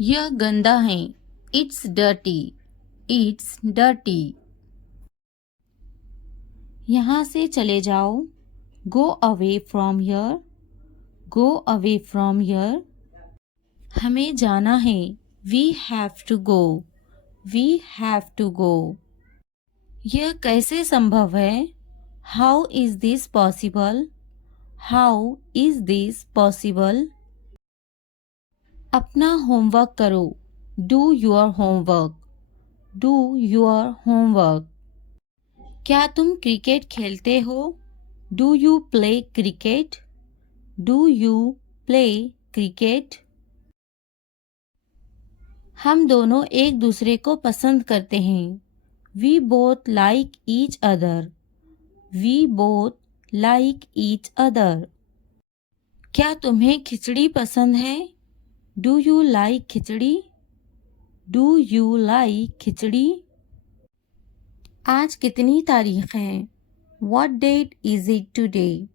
यह गंदा है। It's dirty. It's dirty. यहाँ से चले जाओ। Go away from here. Go away from here. हमें जाना है। We have to go. We have to go. यह कैसे संभव है? How is this possible? How is this possible? अपना होमवर्क करो। Do your homework. Do your homework. क्या तुम क्रिकेट खेलते हो? Do you play cricket? Do you play cricket? हम दोनों एक दूसरे को पसंद करते हैं। We both like each other. We both like each other. क्या तुम्हें खिचड़ी पसंद है? Do you like khichdi? Do you like khichdi? आज कितनी तारीख है? What date is it today?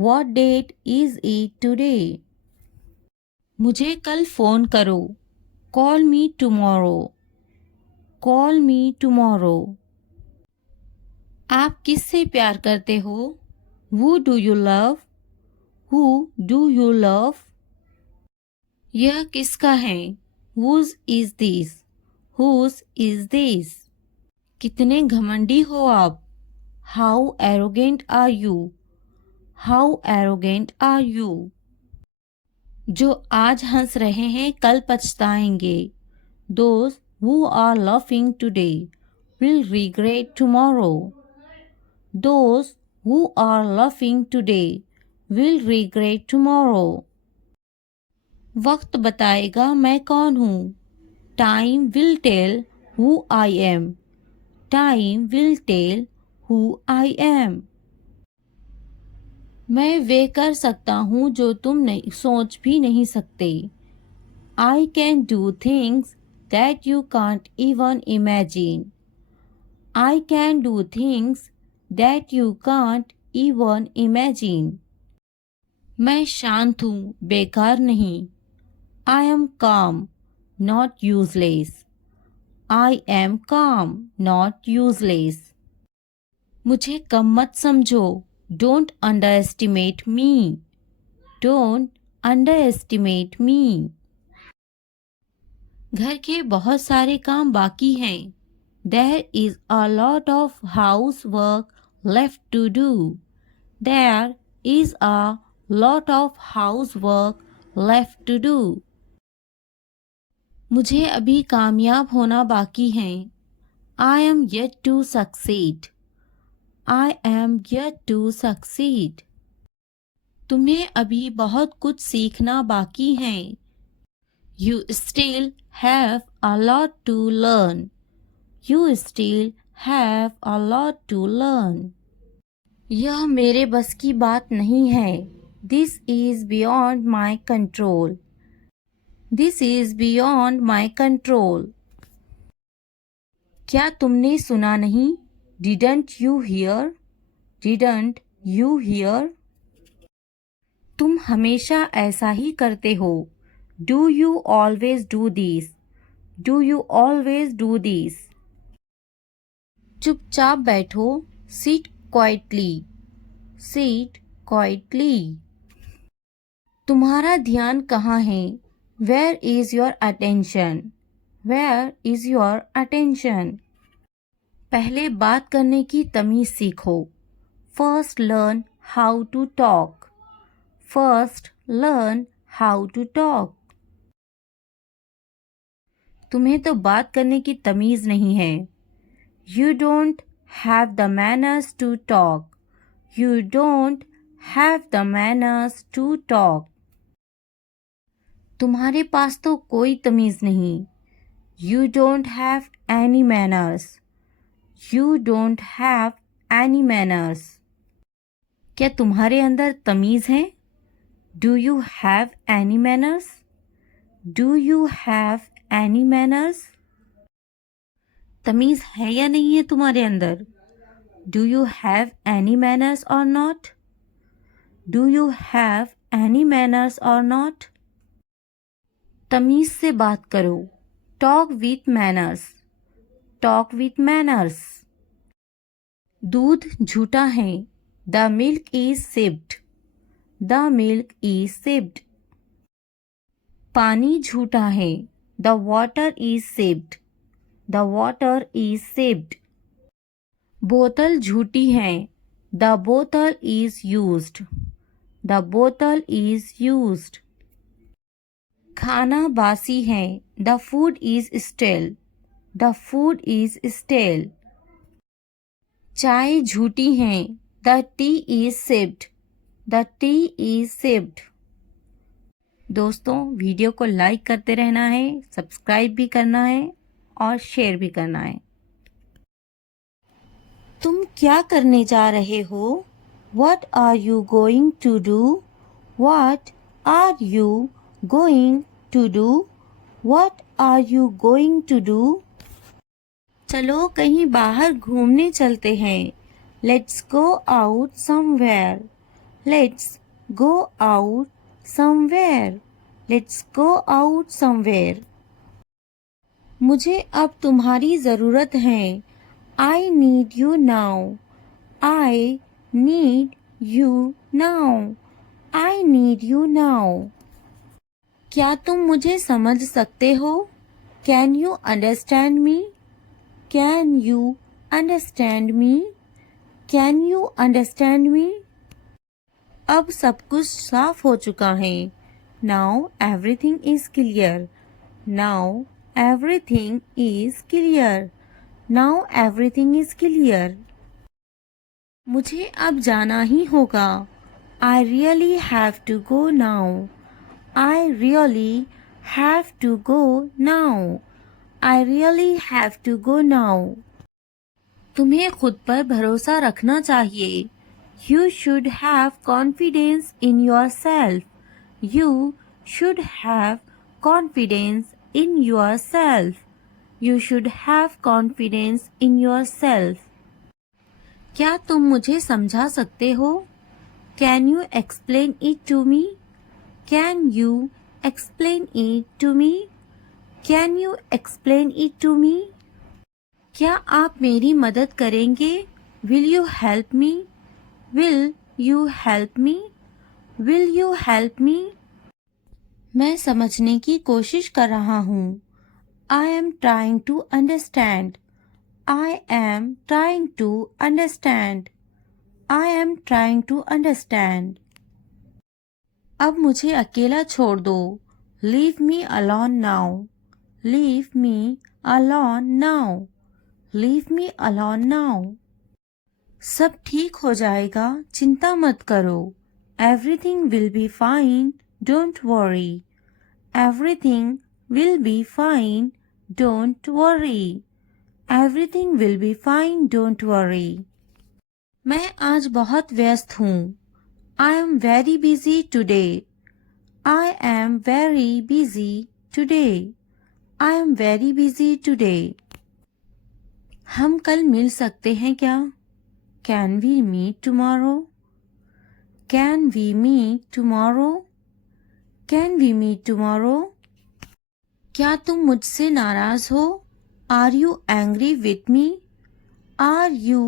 What date is it today? मुझे कल फ़ोन करो। Call me tomorrow. Call me tomorrow. आप किससे प्यार करते हो? Who do you love? Who do you love? यह किसका है? Whose is this? Whose is this? कितने घमंडी हो आप? How arrogant are you? How arrogant are you? जो आज हंस रहे हैं कल पछताएंगे। Those who are laughing today will regret tomorrow. Those who are laughing today will regret tomorrow. वक्त बताएगा मैं कौन हूँ। Time will tell who I am. Time will tell who I am. मैं वे कर सकता हूँ जो तुम नहीं सोच भी नहीं सकते। I can do things that you can't even imagine. I can do things that you can't even imagine. मैं शांत हूँ, बेकार नहीं। I am calm, not useless. I am calm, not useless. मुझे कम मत समझो। Don't underestimate me. Don't underestimate me. घर के बहुत सारे काम बाकी हैं। There is a lot of housework left to do. There is a lot of housework left to do. मुझे अभी कामयाब होना बाकी है। I am yet to succeed. I am yet to succeed. तुम्हें अभी बहुत कुछ सीखना बाकी है। You still have a lot to learn. You still have a lot to learn. यह मेरे बस की बात नहीं है। This is beyond my control. This is beyond my control. क्या तुमने सुना नहीं? Didn't you hear? Didn't you hear? तुम हमेशा ऐसा ही करते हो। Do you always do this? Do you always do this? चुपचाप बैठो। Sit quietly. Sit quietly. तुम्हारा ध्यान कहाँ है? Where is your attention? Where is your attention? पहले बात करने की तमीज़ सीखो। First learn how to talk. First learn how to talk. तुम्हें तो बात करने की तमीज़ नहीं है। You don't have the manners to talk. You don't have the manners to talk. तुम्हारे पास तो कोई तमीज़ नहीं। You don't have any manners. You don't have any manners. क्या तुम्हारे अंदर तमीज़ है? Do you have any manners? Do you have any manners? तमीज़ है या नहीं है तुम्हारे अंदर? Do you have any manners or not? Do you have any manners or not? तमीज से बात करो। Talk with manners. Talk with manners. दूध झूठा है। The milk is sipped. The milk is sipped. पानी झूठा है। The water is sipped. The water is sipped. बोतल झूठी है। द बोतल इज यूज्ड। द बोतल इज यूज्ड। खाना बासी है। The food is stale. The food is stale. चाय झूठी है। The tea is sipped. The tea is sipped. दोस्तों, वीडियो को लाइक करते रहना है, सब्सक्राइब भी करना है और शेयर भी करना है। तुम क्या करने जा रहे हो? What are you going to do? What are you going to do? What are you going to do? चलो कहीं बाहर घूमने चलते हैं। Let's go out somewhere. Let's go out somewhere. Let's go out somewhere. मुझे अब तुम्हारी ज़रूरत है। I need you now. I need you now. I need you now. क्या तुम मुझे समझ सकते हो? Can you understand me? Can you understand me? Can you understand me? अब सब कुछ साफ हो चुका है। Now everything is clear. Now everything is clear. Now everything is clear. मुझे अब जाना ही होगा। I really have to go now. I really have to go now. I really have to go now. तुम्हें खुद पर भरोसा रखना चाहिए। You should have confidence in yourself. You should have confidence in yourself. You should have confidence in yourself. क्या तुम मुझे समझा सकते हो? Can you explain it to me? Can you explain it to me? Can you explain it to me? क्या आप मेरी मदद करेंगे? Will you help me? Will you help me? Will you help me? मैं समझने की कोशिश कर रहा हूँ। I am trying to understand. I am trying to understand. I am trying to understand. अब मुझे अकेला छोड़ दो। Leave me alone now. Leave me alone now. Leave me alone now. सब ठीक हो जाएगा, चिंता मत करो। Everything will be fine. Don't worry. Everything will be fine. Don't worry. Everything will be fine. Don't worry. मैं आज बहुत व्यस्त हूँ। I am very busy today. I am very busy today. I am very busy today. हम कल मिल सकते हैं क्या? Can we meet tomorrow? Can we meet tomorrow? Can we meet tomorrow? क्या तुम मुझसे नाराज हो? Are you angry with me? Are you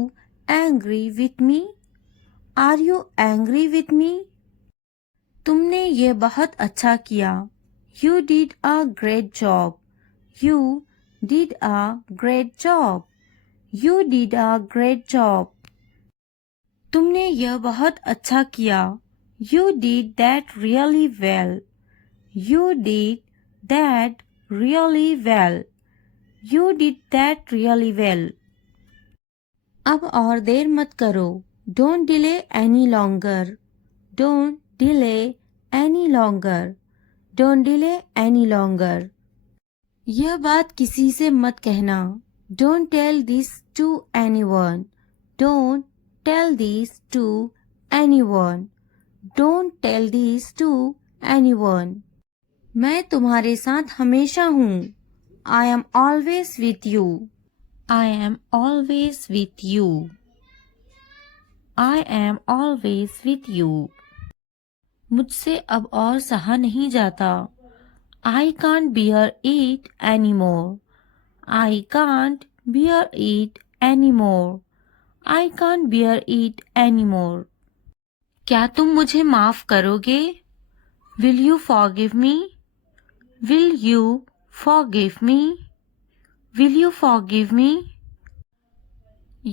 angry with me? Are you angry with me? तुमने ये बहुत अच्छा किया। You did a great job. You did a great job. You did a great job. तुमने यह बहुत अच्छा किया। You did that really well. You did that really well. You did that really well. अब और देर मत करो। Don't delay any longer. Don't delay any longer. Don't delay any longer. यह बात किसी से मत कहना। Don't tell this to anyone. Don't tell this to anyone. Don't tell this to anyone. मैं तुम्हारे साथ हमेशा हूँ। I am always with you. I am always with you. I am always with you. मुझसे अब और सहा नहीं जाता। I can't bear it anymore. I can't bear it anymore. I can't bear it anymore. क्या तुम मुझे माफ करोगे? Will you forgive me? Will you forgive me? Will you forgive me?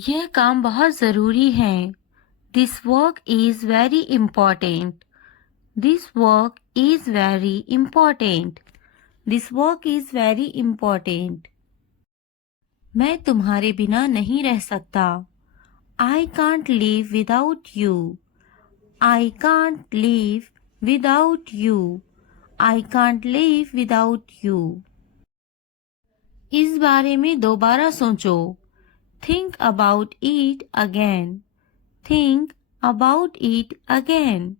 यह काम बहुत ज़रूरी है. This work is very important. This work is very important. This work is very important. मैं तुम्हारे बिना नहीं रह सकता. I can't live without you. I can't live without you. I can't live without you. इस बारे में दोबारा सोचो. Think about it again. Think about it again.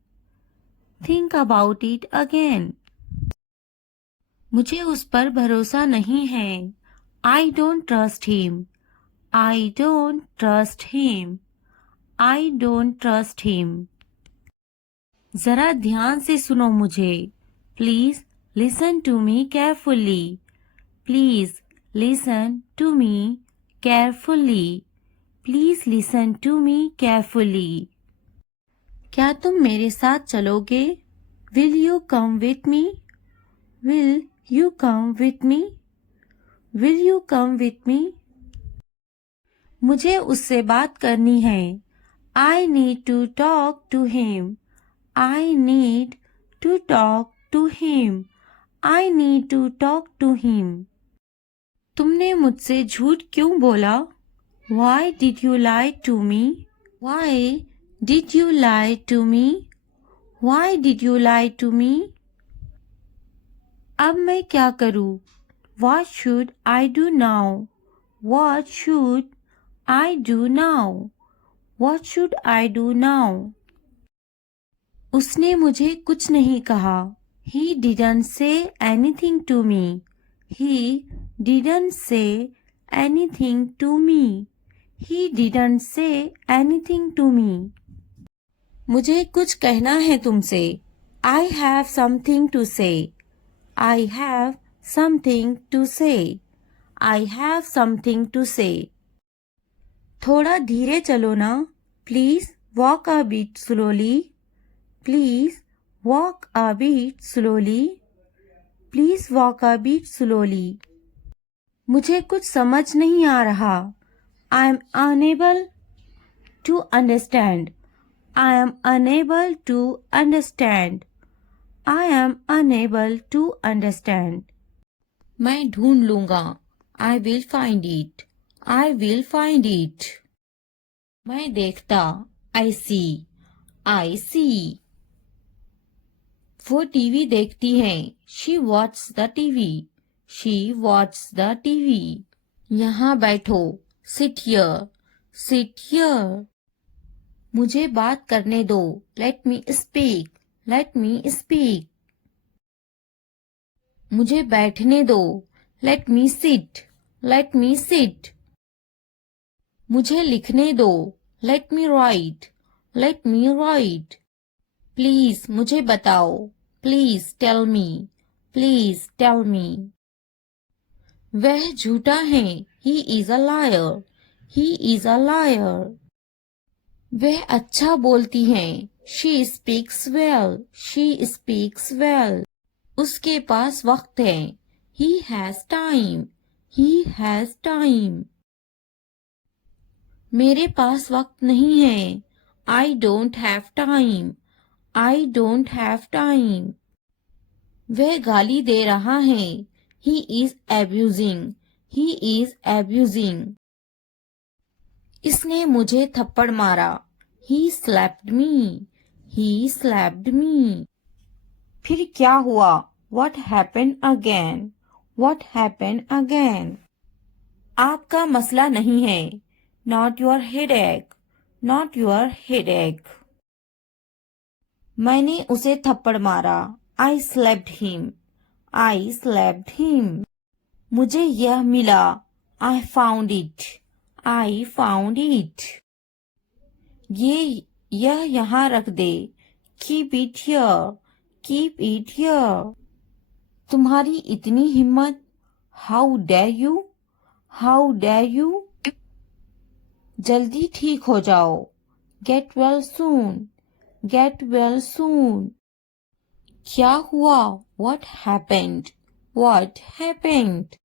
Think about it again. मुझे उस पर भरोसा नहीं है. I don't trust him. I don't trust him. I don't trust him. जरा ध्यान से सुनो मुझे. Please listen to me carefully. Please listen to me carefully. Please listen to me carefully. क्या तुम मेरे साथ चलोगे? Will you come with me? Will you come with me? Will you come with me? मुझे उससे बात करनी है. I need to talk to him. I need to talk to him. I need to talk to him. तुमने मुझसे झूठ क्यों बोला? Why did you lie to me? Why did you lie to me? Why did you lie to me? अब मैं क्या करूं? What should I do now? What should I do now? What should I do now? उसने मुझे कुछ नहीं कहा. He didn't say anything to me. He didn't say anything to me. He didn't say anything to me. मुझे कुछ कहना है तुमसे. I have something to say. I have something to say. I have something to say. थोड़ा धीरे चलो ना. Please walk a bit slowly. Please walk a bit slowly. Please walk a bit slowly. मुझे कुछ समझ नहीं आ रहा. I am unable to understand. I am unable to understand. I am unable to understand. मैं ढूंढ लूंगा. I will find it. I will find it. मैं देखता. I see. I see. वो टीवी देखती है. She watches the TV. She watches the TV. यहाँ बैठो. Sit here. Sit here. मुझे बात करने दो. Let me speak. Let me speak. मुझे बैठने दो. Let me sit. Let me sit. मुझे लिखने दो. Let me write. Let me write. Please मुझे बताओ. Please tell me. Please tell me. वह झूठा है. He is a liar. He is a liar. वह अच्छा बोलती है. She speaks well. She speaks well. उसके पास वक्त है. He has time. He has time. मेरे पास वक्त नहीं है. I don't have time. I don't have time. वह गाली दे रहा है. He is abusing. He is abusing. इसने मुझे थप्पड़ मारा. He slapped me. He slapped me. फिर क्या हुआ? What happened again? What happened again? आपका मसला नहीं है. Not your headache. Not your headache. मैंने उसे थप्पड़ मारा. I slapped him. I slapped him. मुझे यह मिला. I found it. I found it. यह यहाँ रख दे. Keep it here. Keep it here. तुम्हारी इतनी हिम्मत, how dare you, how dare you. जल्दी ठीक हो जाओ, get well soon, get well soon. क्या हुआ, व्हाट हैपेंड, व्हाट हैपेंड।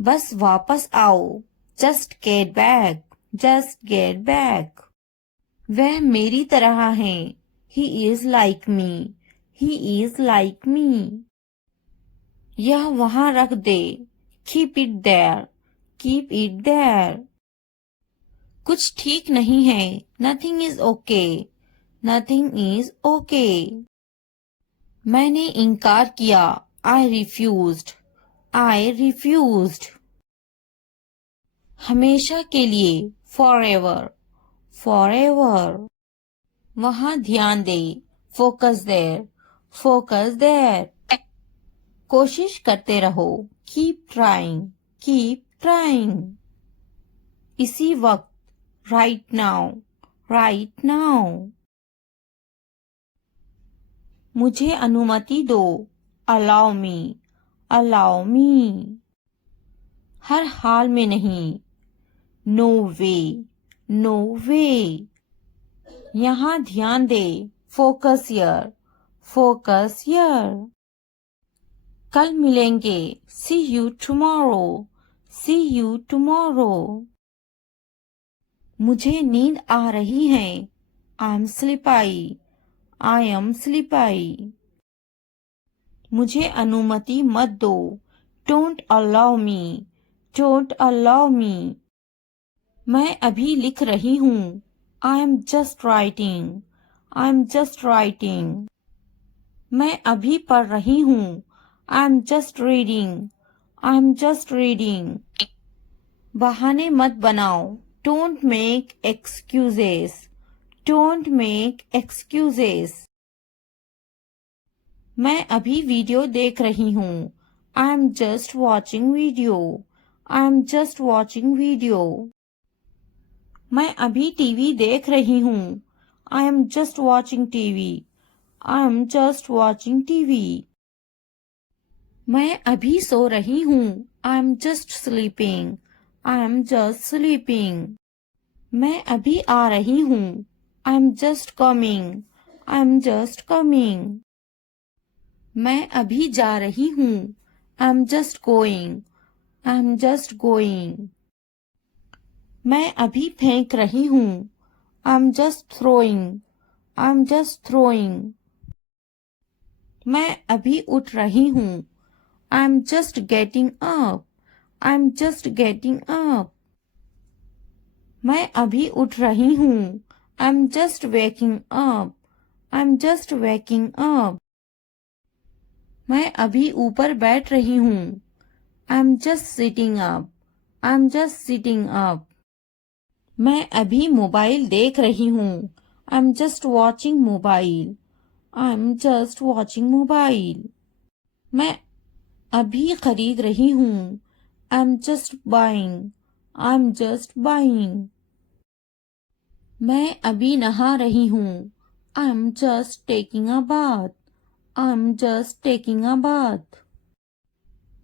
बस वापस आओ, just get back, just get back. वह मेरी तरह है, he is like me, he is like me. यह वहां रख दे, keep it there, keep it there. कुछ ठीक नहीं है, nothing is okay, nothing is okay. मैंने इनकार किया, आई रिफ्यूज्ड, आई रिफ्यूज्ड। हमेशा के लिए, फॉर एवर, फॉर एवर। वहां ध्यान दे, फोकस देयर, फोकस देयर। कोशिश करते रहो, कीप ट्राइंग, कीप ट्राइंग। इसी वक्त, राइट नाउ, राइट नाउ। मुझे अनुमति दो, अलाउ मी, अलाउ मी। हर हाल में नहीं, नो वे, नो वे। यहाँ ध्यान दे, फोकस यर, फोकस यर। कल मिलेंगे, see you tomorrow, see you tomorrow. मुझे नींद आ रही है, आई एम स्लीपाई, आई एम स्लीपाई। मुझे अनुमति मत दो, don't allow me, don't allow me. मैं अभी लिख रही हूँ, I am just writing, I am just writing. मैं अभी पढ़ रही हूँ, I am just reading, I am just reading. बहाने मत बनाओ, don't make excuses, don't make excuses. मैं अभी वीडियो देख रही हूँ, I am just watching video, I am just watching video. मैं अभी टीवी देख रही हूँ, I am just watching TV, I am just watching TV. मैं अभी सो रही हूँ, I am just sleeping, I am just sleeping. मैं अभी आ रही हूँ, I am just coming, I am just coming. मैं अभी जा रही हूँ, I am just going, I am just going. मैं अभी फेंक रही हूँ, I am just throwing, I am just throwing. मैं अभी उठ रही हूँ, I am just getting up, I am just getting up. मैं अभी उठ रही हूँ, I am just waking up, I am just waking up. मैं अभी ऊपर बैठ रही हूँ, I am just sitting up, I am just sitting up. मैं अभी मोबाइल देख रही हूँ, I am just watching mobile, I am just watching mobile. मैं अभी खरीद रही हूँ, I am just buying, I am just buying. मैं अभी नहा रही हूँ, I am just taking a bath, I am just taking a bath.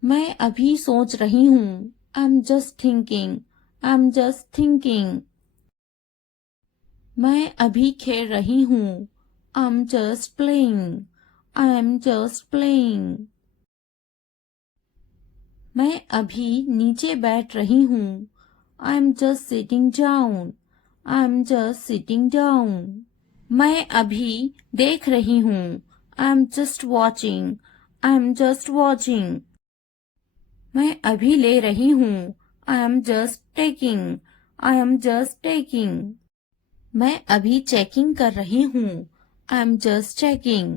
मैं अभी सोच रही हूँ, I am just thinking, I am just thinking. मैं अभी खेल रही हूँ, I am just playing, I am just playing. मैं अभी नीचे बैठ रही हूँ, I am just sitting down, I am just sitting down. मैं अभी देख रही हूँ, I am just watching, I am just watching. मैं अभी ले रही हूँ, I am just taking, I am just taking. मैं अभी चेकिंग कर रही हूँ, I am just checking,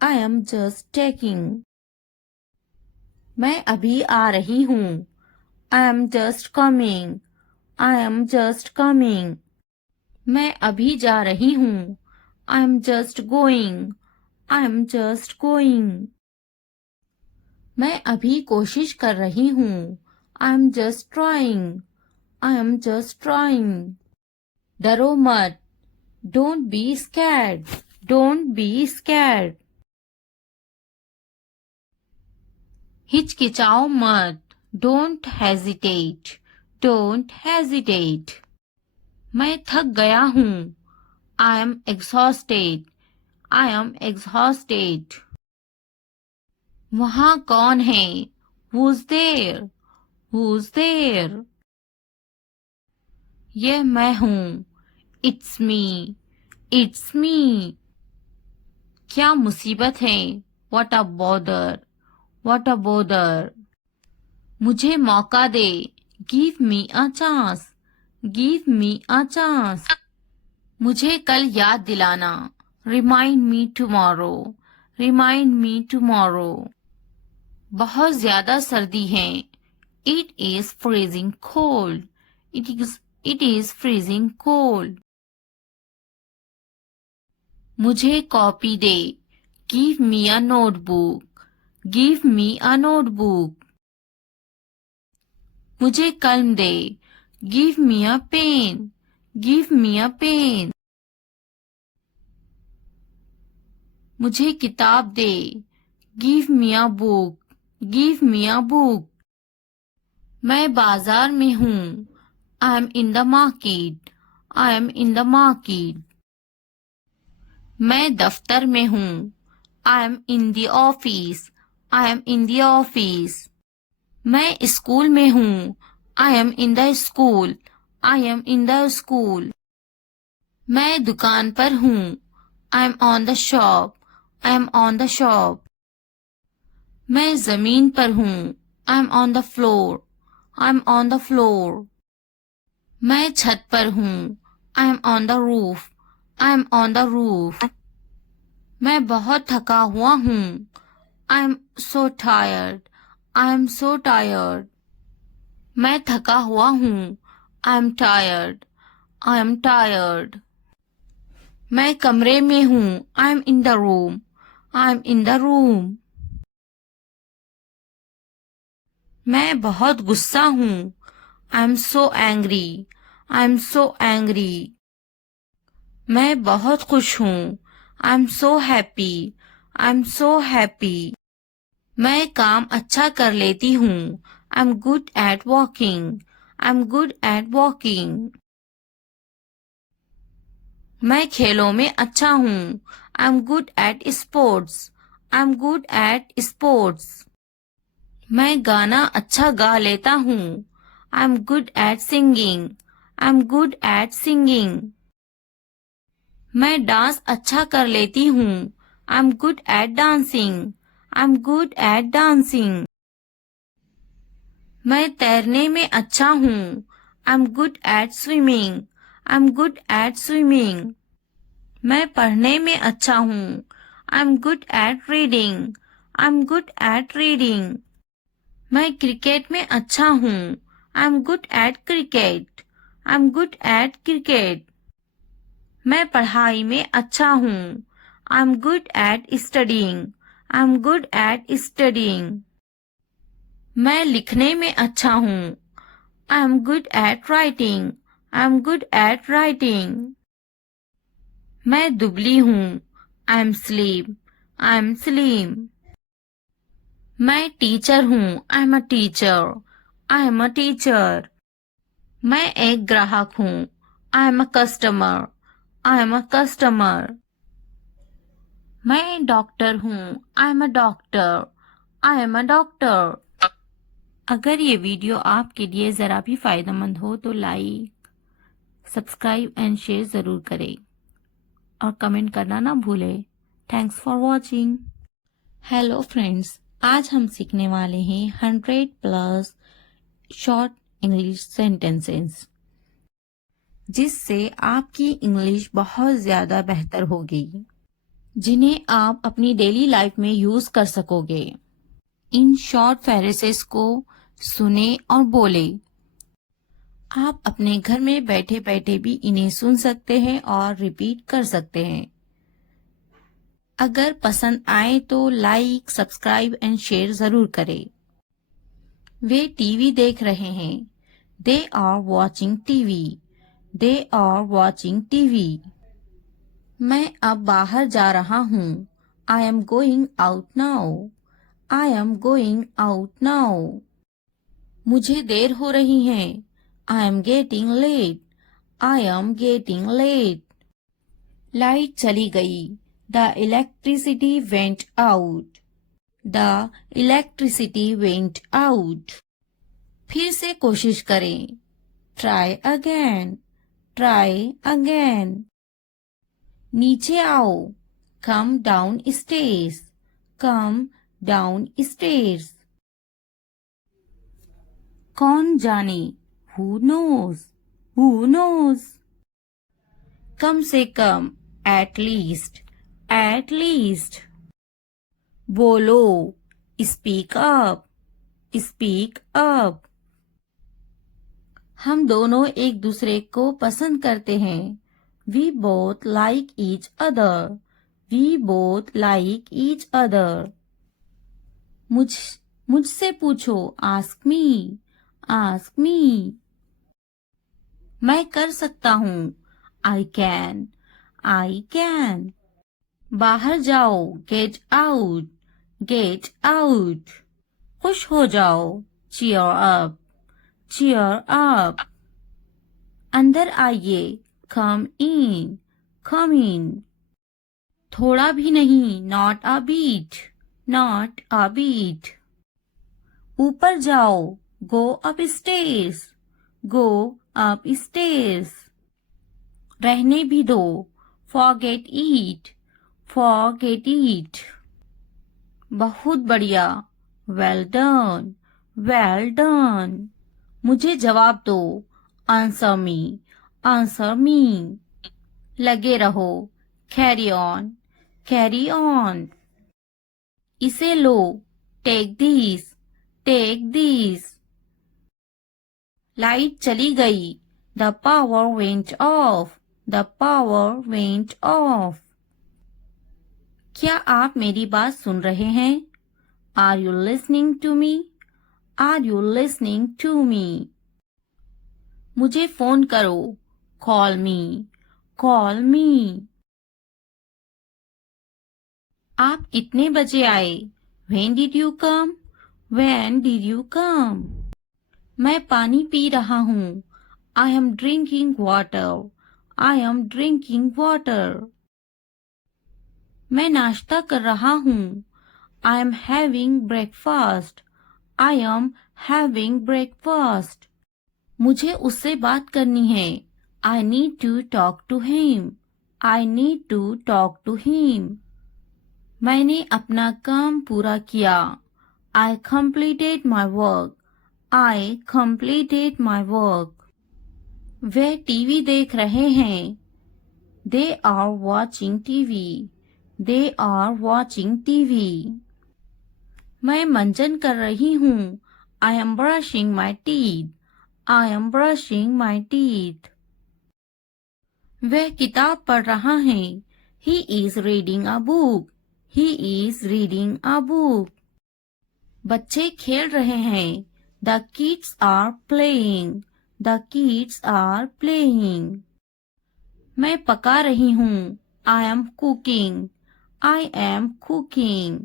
I am just checking. मैं अभी आ रही हूँ, I am just coming, I am just coming. मैं अभी जा रही हूँ, I am just going, I am just going. मैं अभी कोशिश कर रही हूँ, I am just trying, I am just trying. डरो मत, don't be scared, don't be scared. हिचकिचाओ मत, डोंट हेजिटेट, डोंट हेजिटेट। मैं थक गया हूँ, I am exhausted, I am exhausted. वहाँ कौन है, who's there, who's there। यह मैं हूँ, इट्स मी, इट्स मी। क्या मुसीबत है, what a bother, what a bother। मुझे मौका दे, give me a chance, give me a chance। मुझे कल याद दिलाना, remind me tomorrow, remind me tomorrow। बहुत ज्यादा सर्दी है, it is freezing cold, it is freezing cold। मुझे copy they, give me a notebook, give me a notebook। मुझे कलम दे, give me a pen, give me a pen। मुझे किताब दे, give me a book, give me a book। मैं बाजार में हूँ, I am in the market, I am in the market। मैं दफ्तर में हूँ, I am in the office, I am in the office। मैं स्कूल में हूँ, I am in the school, I am in the school। मैं दुकान पर हूँ, I am on the shop, I am on the shop। मैं जमीन पर हूँ, I am on the floor, I am on the floor। मैं छत पर हूँ, I am on the roof, I am on the roof। मैं बहुत थका हुआ हूँ, I am so tired, I am so tired। मैं थका हुआ हूँ, I am tired, I am tired। मैं कमरे में हूँ, I am in the room, I am in the room। मैं बहुत गुस्सा हूँ, I am so angry, I am so angry। मैं बहुत खुश हूँ, I am so happy, I am so happy। मैं काम अच्छा कर लेती हूँ, I am good at walking, I am good at walking। मैं खेलों में अच्छा हूँ, I am good at sports, I am good at sports। मैं गाना अच्छा गा लेता हूँ, I am good at singing, I am good at singing। मैं डांस अच्छा कर लेती हूँ, I am good at dancing, I am good at dancing। मैं तैरने में अच्छा हूँ, I am good at swimming, I am good at swimming। मैं पढ़ने में अच्छा हूँ, I am good at reading, I am good at reading। मैं क्रिकेट में अच्छा हूँ, I am good at cricket, I am good at cricket। मैं पढ़ाई में अच्छा हूँ, I am good at studying, I am good at studying। मैं लिखने में अच्छा हूँ, I am good at writing, I am good at writing। मैं दुबली हूँ, I am slim, I am slim। मैं टीचर हूँ, I am a teacher, I am a teacher। मैं एक ग्राहक हूँ, I am a customer, I am a customer। मैं doctor हूँ, I am a doctor, I am a doctor। अगर ये वीडियो आपके लिए ज़रा भी फ़ायदेमंद हो तो लाइक, सब्सक्राइब एंड शेयर ज़रूर करें और कमेंट करना ना भूलें। Thanks for watching. Hello friends, आज हम सीखने वाले हैं 100+ शॉर्ट इंग्लिश सेंटेंसेस, जिससे आपकी इंग्लिश बहुत ज़्यादा बेहतर होगी, जिन्हें आप अपनी डेली लाइफ में यूज़ कर सकोगे। इन शॉर्ट फ्रेजेस को सुने और बोले। आप अपने घर में बैठे बैठे भी इन्हें सुन सकते हैं और रिपीट कर सकते हैं। अगर पसंद आए तो लाइक, सब्सक्राइब एंड शेयर जरूर करें। वे टीवी देख रहे हैं। They are watching TV, they are watching TV. मैं अब बाहर जा रहा हूँ। I am going out now, I am going out now. मुझे देर हो रही है. I am getting late. I am getting late. Light चली गई. The electricity went out. The electricity went out. फिर से कोशिश करें. Try again. Try again. नीचे आओ. Come down stairs. Come down stairs. कौन जाने. Who knows? Who knows? कम से कम. At least. At least. बोलो. Speak up. Speak up. हम दोनों एक दूसरे को पसंद करते हैं. We both like each other. We both like each other. मुझसे पूछो. Ask me. Ask me. मैं कर सकता हूँ. I can. I can. बाहर जाओ. Get out. Get out. खुश हो जाओ. Cheer up. Cheer up. अंदर आइए. Come in. Come in. थोड़ा भी नहीं. Not a bit. Not a bit. ऊपर जाओ. Go upstairs. Go upstairs. रहने भी दो. Forget it. Forget it. बहुत बढ़िया. Well done. Well done. मुझे जवाब दो. Answer me. Answer me. लगे रहो. Carry on. Carry on. इसे लो. Take this. Take this. Light चली गई. The power went off. The power went off. क्या आप मेरी बात सुन रहे हैं? Are you listening to me? Are you listening to me? मुझे फोन करो. Call me. Call me. आप कितने बजे आए? When did you come? When did you come? मैं पानी पी रहा हूँ. I am drinking water. I am drinking water. मैं नाश्ता कर रहा हूँ. I am having breakfast. I am having breakfast. मुझे उससे बात करनी है. I need to talk to him. I need to talk to him. मैंने अपना काम पूरा किया. I completed my work. I completed my work. Way TV देख रहे हैं. They are watching TV. They are watching TV. मैं मंजन कर रही हूँ. I am brushing my teeth. I am brushing my teeth. वह किताब पढ़ रहा है. He is reading a book. He is reading a book. बच्चे खेल रहे हैं. The kids are playing. The kids are playing. मैं पका रही हूँ. I am cooking. I am cooking.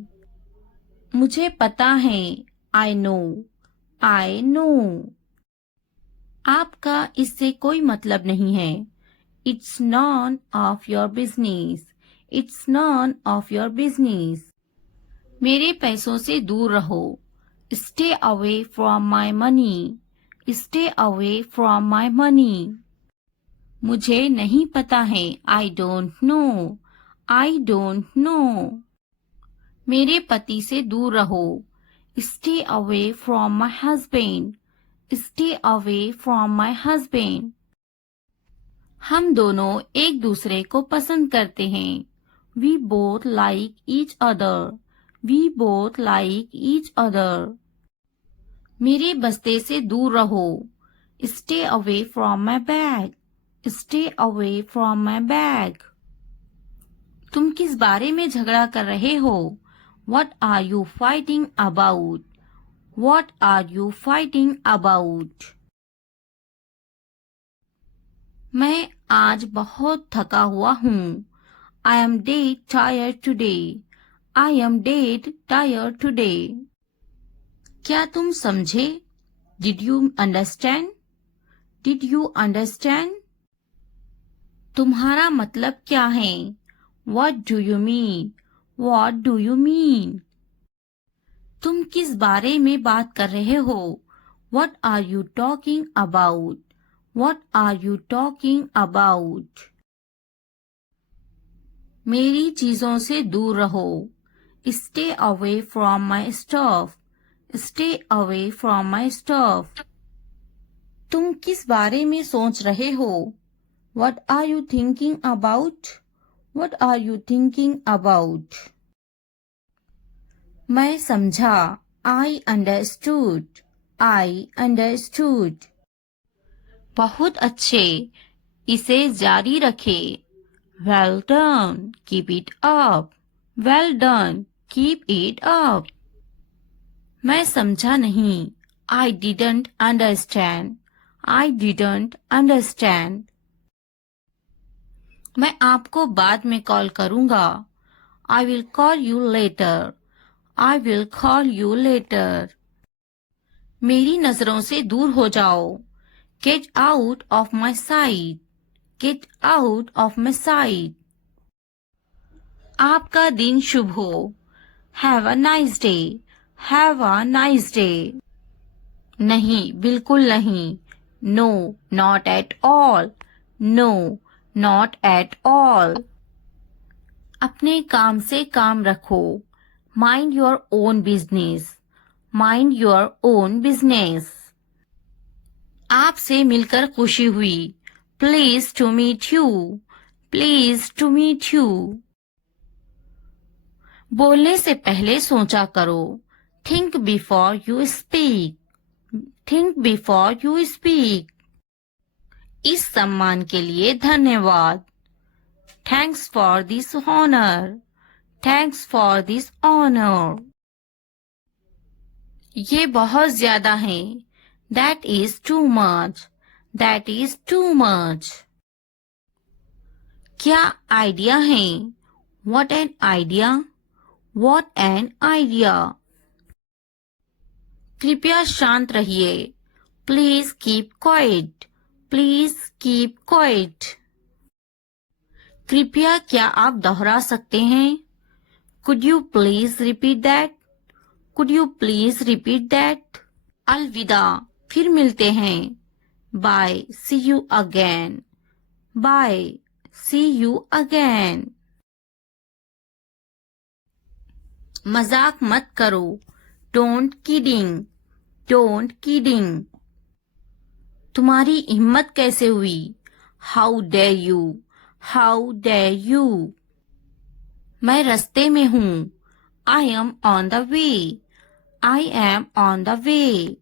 मुझे पता है. I know. I know. आपका इससे कोई मतलब नहीं है. It's none of your business. It's none of your business. मेरे पैसों से दूर रहो. Stay away from my money. Stay away from my money. मुझे नहीं पता है. I don't know. I don't know. मेरे पति से दूर रहो. Stay away from my husband. Stay away from my husband. हम दोनों एक दूसरे को पसंद करते हैं. We both like each other. We both like each other. मेरे बस्ते से दूर रहो. Stay away from my bag. Stay away from my bag. तुम किस बारे में झगड़ा कर रहे हो? What are you fighting about? What are you fighting about? मैं आज बहुत थका हुआ हूँ. I am dead tired today. I am dead tired today. क्या तुम समझे? Did you understand? Did you understand? तुम्हारा मतलब क्या है? What do you mean? What do you mean? तुम किस बारे में बात कर रहे हो? What are you talking about? What are you talking about? मेरी चीजों से दूर रहो. Stay away from my stuff. Stay away from my stuff. तुम किस बारे में सोच रहे हो? What are you thinking about? What are you thinking about? मैं समझा. I understood. I understood. बहुत अच्छे. इसे जारी रखे. Well done. Keep it up. Well done. Keep it up. मैं समझा नहीं. I didn't understand. I didn't understand. मैं आपको बाद में कॉल करूंगा. I will call you later. I will call you later. मेरी नजरों से दूर हो जाओ. Get out of my sight. Get out of my sight. आपका दिन शुभ हो. Have a nice day. Have a nice day. नहीं, बिल्कुल नहीं. No, not at all. No, not at all. अपने काम से काम रखो. Mind your own business. Mind your own business. आपसे मिलकर खुशी हुई. Pleased to meet you. Pleased to meet you. बोलने से पहले सोचा करो. Think before you speak. Think before you speak. इस सम्मान के लिए धन्यवाद. Thanks for this honor. Thanks for this honor. ये बहुत ज्यादा है. That is too much. That is too much. क्या आइडिया है? What an idea. What an idea. कृपया शांत रहिए. Please keep quiet. Please keep quiet. कृपया क्या आप दोहरा सकते हैं? Could you please repeat that? Could you please repeat that? अलविदा, फिर मिलते हैं. Bye, see you again. Bye, see you again. मजाक मत करो. Don't kidding. Don't kidding. तुम्हारी हिम्मत कैसे हुई? How dare you? How dare you? मैं रास्ते में हूँ. I am on the way. I am on the way.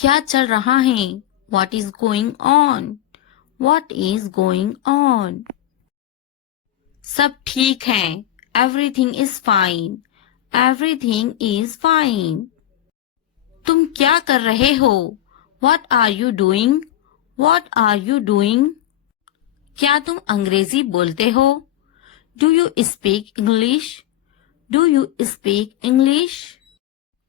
क्या चल रहा है? What is going on? What is going on? सब ठीक है. Everything is fine. Everything is fine. तुम क्या कर रहे हो? What are you doing? What are you doing? क्या तुम अंग्रेजी बोलते हो? Do you speak English? Do you speak English?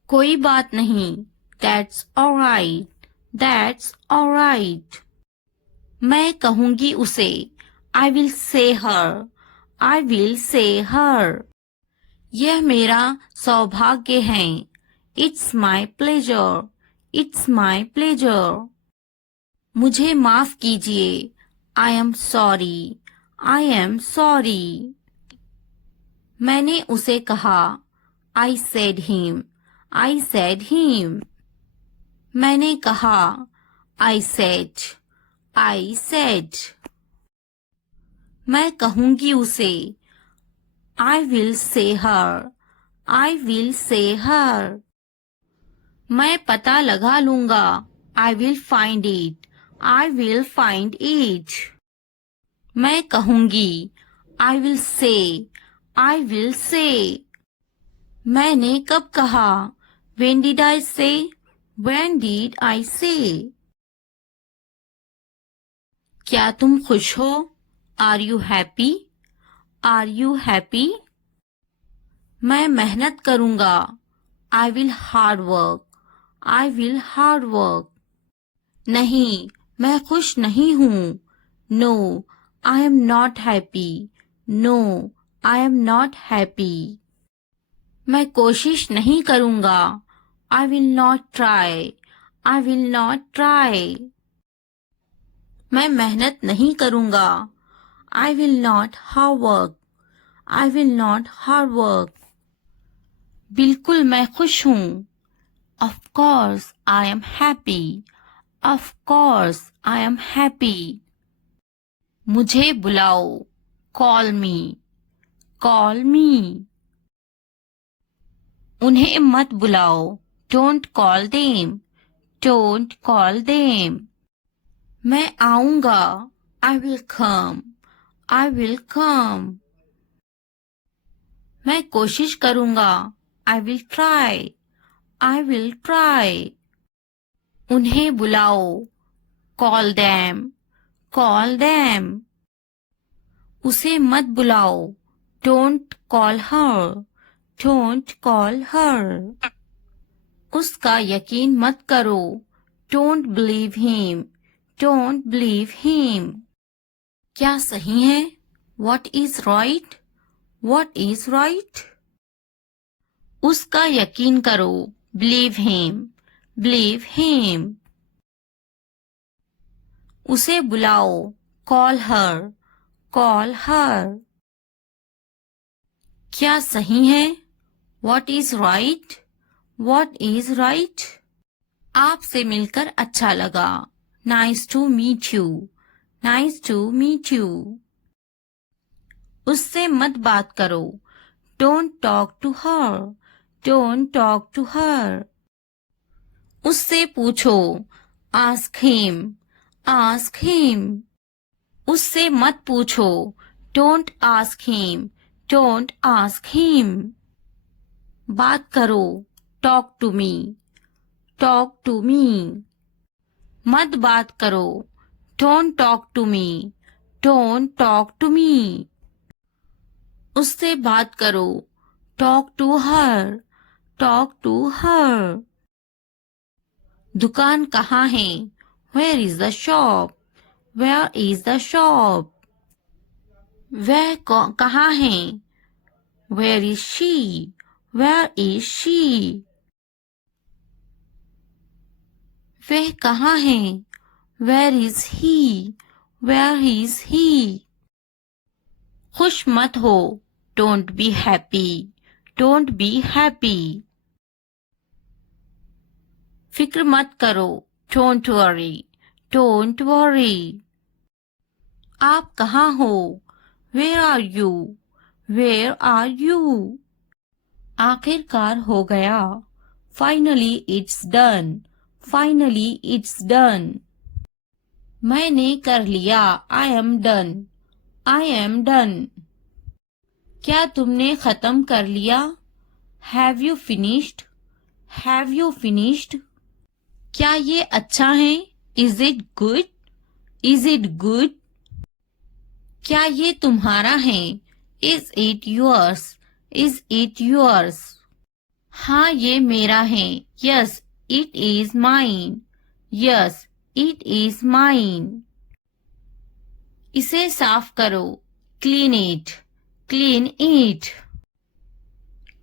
कोई बात नहीं. That's alright. That's alright. मैं कहूंगी उसे. I will say her. I will say her. यह मेरा सौभाग्य है. It's my pleasure. It's my pleasure. मुझे माफ कीजिए. I am sorry. I am sorry. मैंने उसे कहा. I said him. I said him. मैंने कहा. I said. I said. मैं कहूंगी उसे. I will say her. I will say her. मैं पता लगा लूंगा. I will find it. I will find it. मैं कहूंगी. I will say. I will say. मैंने कब कहा? When did I say? When did I say? क्या तुम खुश हो? Are you happy? Are you happy? मैं मेहनत करूंगा। I will hard work. I will hard work. नहीं, मैं खुश नहीं हूँ। No, I am not happy. No, I am not happy. मैं कोशिश नहीं करूंगा। I will not try. I will not try. मैं मेहनत नहीं करूंगा। I will not hard work. I will not hard work. बिल्कुल मैं खुश हूँ। Of course I am happy. Of course I am happy. मुझे बुलाओ। Call me. Call me. उन्हें मत बुलाओ। Don't call them. Don't call them. मैं आऊंगा। I will come. I will come. मैं कोशिश करूंगा। I will try. I will try. उन्हें बुलाओ। Call them. Call them. उसे मत बुलाओ। Don't call her. Don't call her. उसका यकीन मत करो। Don't believe him. Don't believe him. क्या सही है? What is right? What is right? उसका यकीन करो। Believe him. Believe him. उसे बुलाओ। Call her. Call her. क्या सही है? What is right? What is right? आपसे मिलकर अच्छा लगा। Nice to meet you. Nice to meet you. उससे मत बात करो। Don't talk to her. Don't talk to her. उससे पूछो। Ask him. Ask him. उससे मत पूछो। Don't ask him. Don't ask him. बात करो। Talk to me. Talk to me. मत बात करो। Don't talk to me. Don't talk to me. उससे बात करो। Talk to her. Talk to her. दुकान कहाँ है? Where is the shop? Where is the shop? वह कहाँ है? Where is she? Where is she? वह कहाँ है? Where is he? Where is he? खुश मत हो। Don't be happy. Don't be happy. फिक्र मत करो। Don't worry. Don't worry. आप कहाँ हो? Where are you? Where are you? आखिरकार हो गया। Finally it's done. Finally it's done. मैंने कर लिया। I am done. I am done. क्या तुमने खत्म कर लिया? Have you finished? Have you finished? क्या ये अच्छा है? Is it good? Is it good? क्या ये तुम्हारा है? Is it yours? Is it yours? हाँ ये मेरा है। Yes, it is mine. Yes, it is mine. इसे साफ करो। Clean it. Clean it.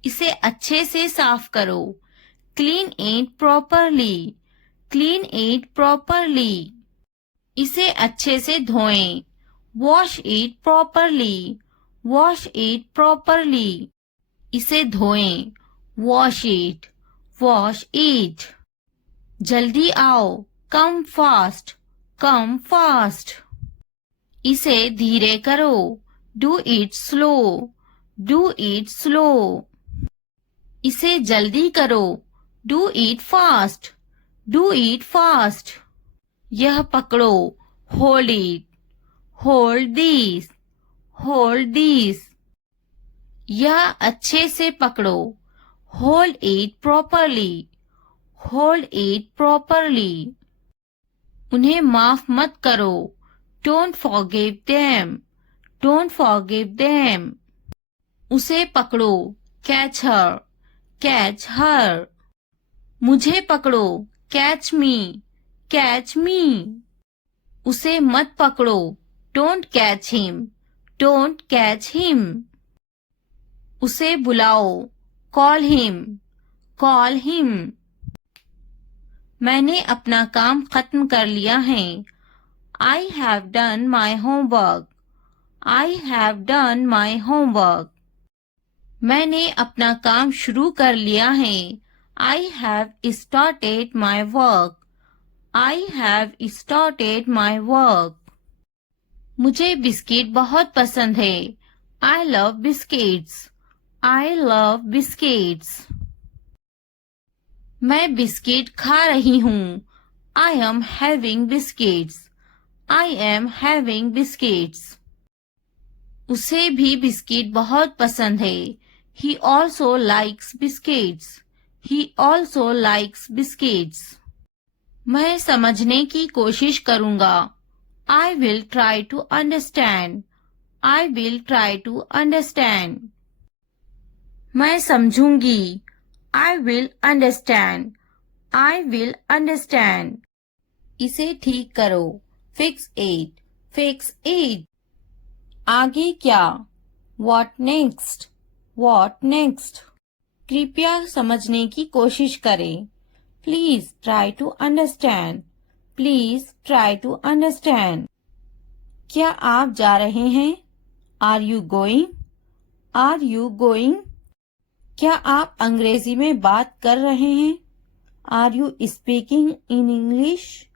इसे अच्छे से साफ करो। Clean it properly. Clean it properly. इसे अच्छे से धोएं। Wash it properly. Wash it properly. इसे धोएं। Wash it. Wash it. जल्दी आओ। Come fast. Come fast. इसे धीरे करो। Do it slow. Do it slow. इसे जल्दी करो। Do it fast. Do it fast. यह पकड़ो। Hold it. Hold this. Hold this. यह अच्छे से पकड़ो। Hold it properly. Hold it properly. उन्हें माफ मत करो। Don't forgive them. Don't forgive them. उसे पकड़ो। Catch her, catch her. मुझे पकड़ो, कैच मी, कैच मी। उसे मत पकड़ो, don't catch him, don't catch him. उसे बुलाओ, कॉल हिम, कॉल हिम। मैंने अपना काम खत्म कर लिया है। I have done my homework. I have done my homework. मैंने अपना काम शुरू कर लिया है। I have started my work. I have started my work. मुझे बिस्किट बहुत पसंद है। I love biscuits. I love biscuits. मैं बिस्किट खा रही हूँ। I am having biscuits. I am having biscuits. उसे भी बिस्किट बहुत पसंद है। He also likes biscuits. He also likes biscuits. मैं समझने की कोशिश करूँगा। I will try to understand. I will try to understand. मैं समझूंगी। I will understand. I will understand. इसे ठीक करो। Fix it. Fix it. आगे क्या? What next? What next? कृपया समझने की कोशिश करें। Please try to understand. Please try to understand. क्या आप जा रहे हैं? Are you going? Are you going? क्या आप अंग्रेजी में बात कर रहे हैं? Are you speaking in English?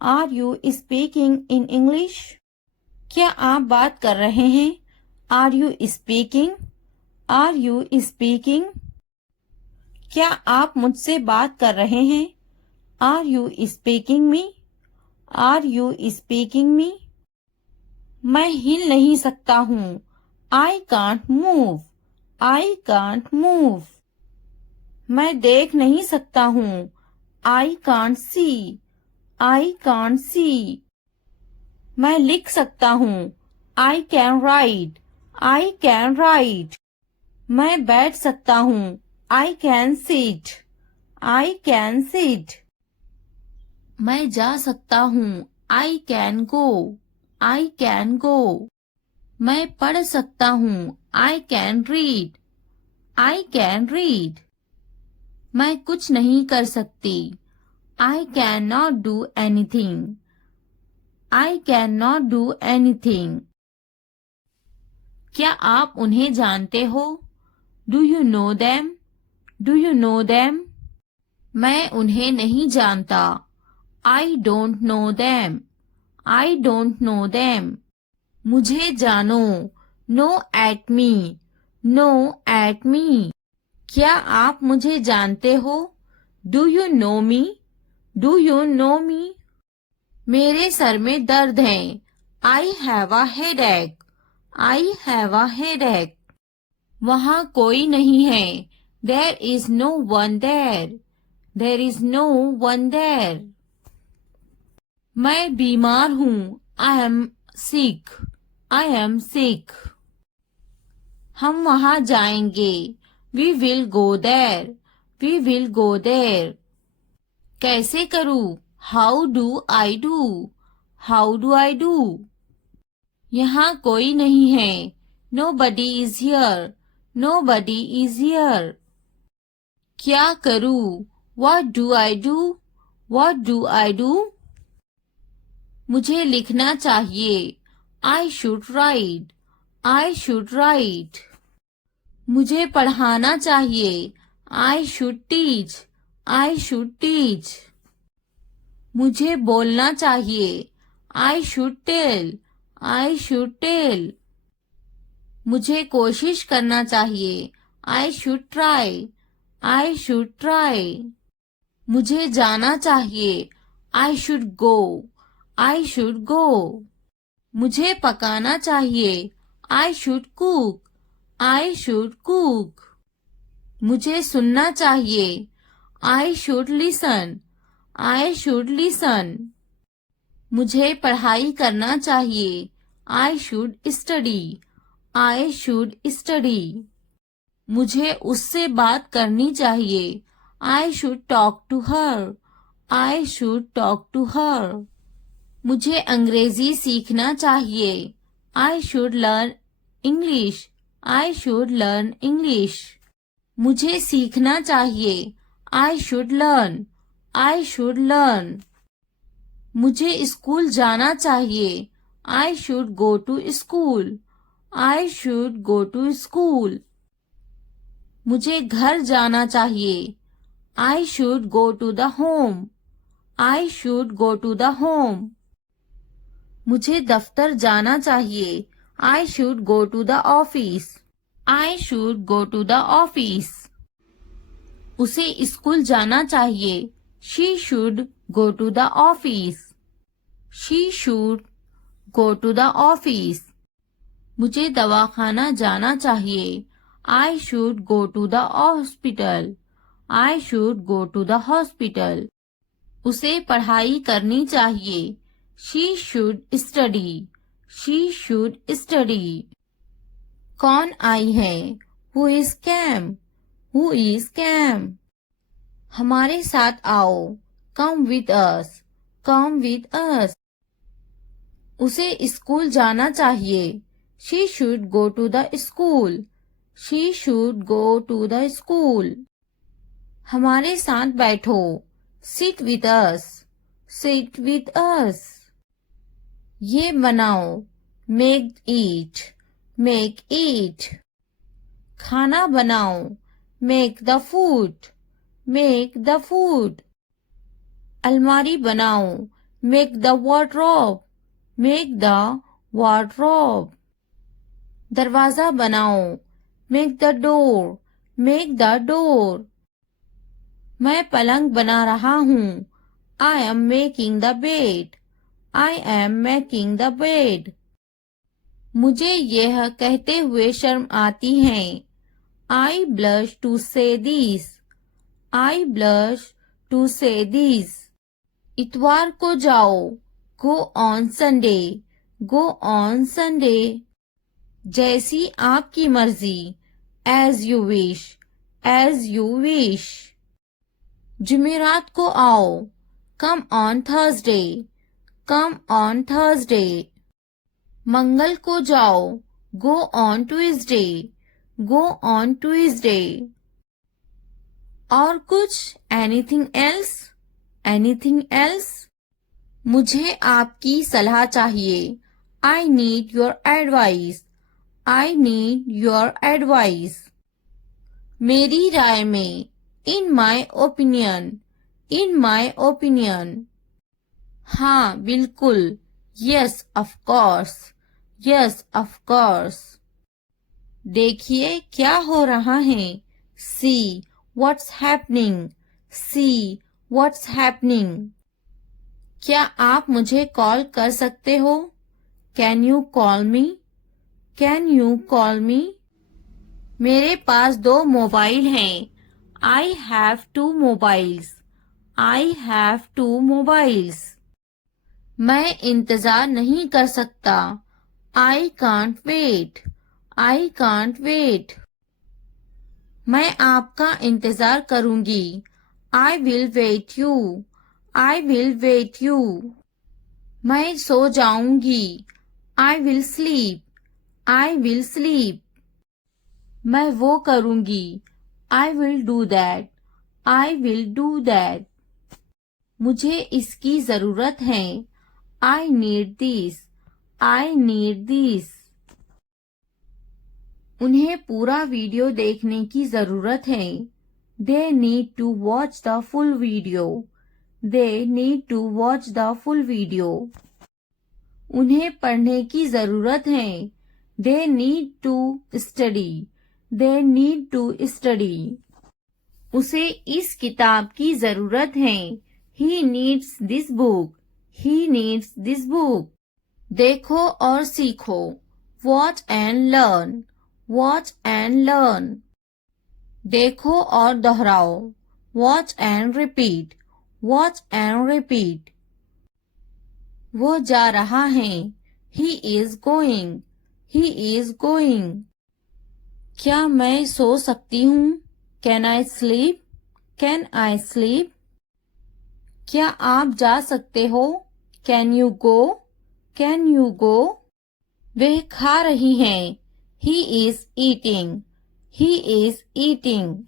Are you speaking in English? क्या आप बात कर रहे हैं? Are you speaking? Are you speaking? क्या आप मुझसे बात कर रहे हैं? Are you speaking me? Are you speaking me? मैं हिल नहीं सकता हूँ। I can't move. I can't move. मैं देख नहीं सकता हूँ। I can't see. I can't see. मैं लिख सकता हूँ। I can write. I can write. मैं बैठ सकता हूँ। I can sit. I can sit. मैं जा सकता हूँ। I can go. I can go. मैं पढ़ सकता हूँ। I can read. I can read. मैं कुछ नहीं कर सकती। I cannot do anything. I cannot do anything. क्या आप उन्हें जानते हो? Do you know them? Do you know them? मैं उन्हें नहीं जानता। I don't know them. I don't know them. मुझे जानो। No at me. No at me. क्या आप मुझे जानते हो? Do you know me? Do you know me? मेरे सर में दर्द है। I have a headache. I have a headache. वहाँ कोई नहीं है। There is no one there. There is no one there. मैं बीमार हूँ। I am sick. I am sick. हम वहाँ जाएंगे। We will go there. We will go there. कैसे करूँ? How do I do? How do I do? यहाँ कोई नहीं है। Nobody is here. Nobody is here. क्या करूँ? What do I do? What do I do? मुझे लिखना चाहिए। I should write. I should write. मुझे पढ़ाना चाहिए। I should teach. I should teach. मुझे बोलना चाहिए। I should tell. I should tell. मुझे कोशिश करना चाहिए। I should try. I should try. मुझे जाना चाहिए। I should go. I should go. मुझे पकाना चाहिए। I should cook. I should cook. मुझे सुनना चाहिए। I should listen. I should listen. मुझे पढ़ाई करना चाहिए। I should study. I should study. मुझे उससे बात करनी चाहिए। I should talk to her. I should talk to her. मुझे अंग्रेजी सीखना चाहिए। I should learn English. I should learn English. मुझे सीखना चाहिए। I should learn. I should learn. मुझे स्कूल जाना चाहिए। I should go to school. I should go to school. मुझे घर जाना चाहिए। I should go to the home. I should go to the home. मुझे दफ्तर जाना चाहिए। I should go to the office. I should go to the office. उसे school जाना चाहिए। She should go to the office. She should go to the office. मुझे दवाखाना जाना चाहिए। I should go to the hospital. I should go to the hospital. उसे पढ़ाई करनी चाहिए। She should study. She should study. कौन आई है? Who is came? Who is came? हमारे साथ आओ। Come with us. Come with us. उसे स्कूल जाना चाहिए। She should go to the school. She should go to the school. हमारे साथ बैठो। Sit with us. Sit with us. ये बनाओ। Make it. Make it. खाना बनाओ। Make the food. Make the food. अलमारी बनाओ। Make the wardrobe. Make the wardrobe. दरवाजा बनाओ। Make the door. Make the door. मैं पलंग बना रहा हूँ। I am making the bed. I am making the bed. मुझे यह कहते हुए शर्म आती है। I blush to say this. I blush to say this. इतवार को जाओ। Go on Sunday. Go on Sunday. जैसी आपकी मर्जी। As you wish. As you wish. जुमेरात को आओ। Come on Thursday. Come on Thursday. मंगल को जाओ। Go on Tuesday. Go on Tuesday. और कुछ? Anything else? Anything else? मुझे आपकी सलाह चाहिए। I need your advice. I need your advice. मेरी राय में। In my opinion. In my opinion. हाँ बिल्कुल। Yes of course. Yes of course. देखिए क्या हो रहा है। See what's happening. See what's happening. क्या आप मुझे कॉल कर सकते हो? Can you call me? Can you call me? मेरे पास 2 मोबाइल हैं। I have 2 mobiles. I have 2 mobiles. मैं इंतजार नहीं कर सकता। I can't wait. I can't wait. मैं आपका इंतजार करूंगी। I will wait you. I will wait you. मैं सो जाऊंगी। I will sleep. I will sleep. मैं वो करूंगी। I will do that. I will do that. मुझे इसकी जरूरत है। I need this. I need this. उन्हें पूरा वीडियो देखने की जरूरत है। They need to watch the full video. They need to watch the full video. उन्हें पढ़ने की जरूरत है। They need to study. They need to study. उसे इस किताब की जरूरत है। He needs this book. He needs this book. देखो और सीखो। Watch and learn. Watch and learn. देखो और दोहराओ। Watch and repeat. Watch and repeat. वो जा रहा है। He is going. He is going. क्या मैं सो सकती हूँ? Can I sleep? Can I sleep? क्या आप जा सकते हो? Can you go? Can you go? वह खा रही हैं। He is eating. He is eating.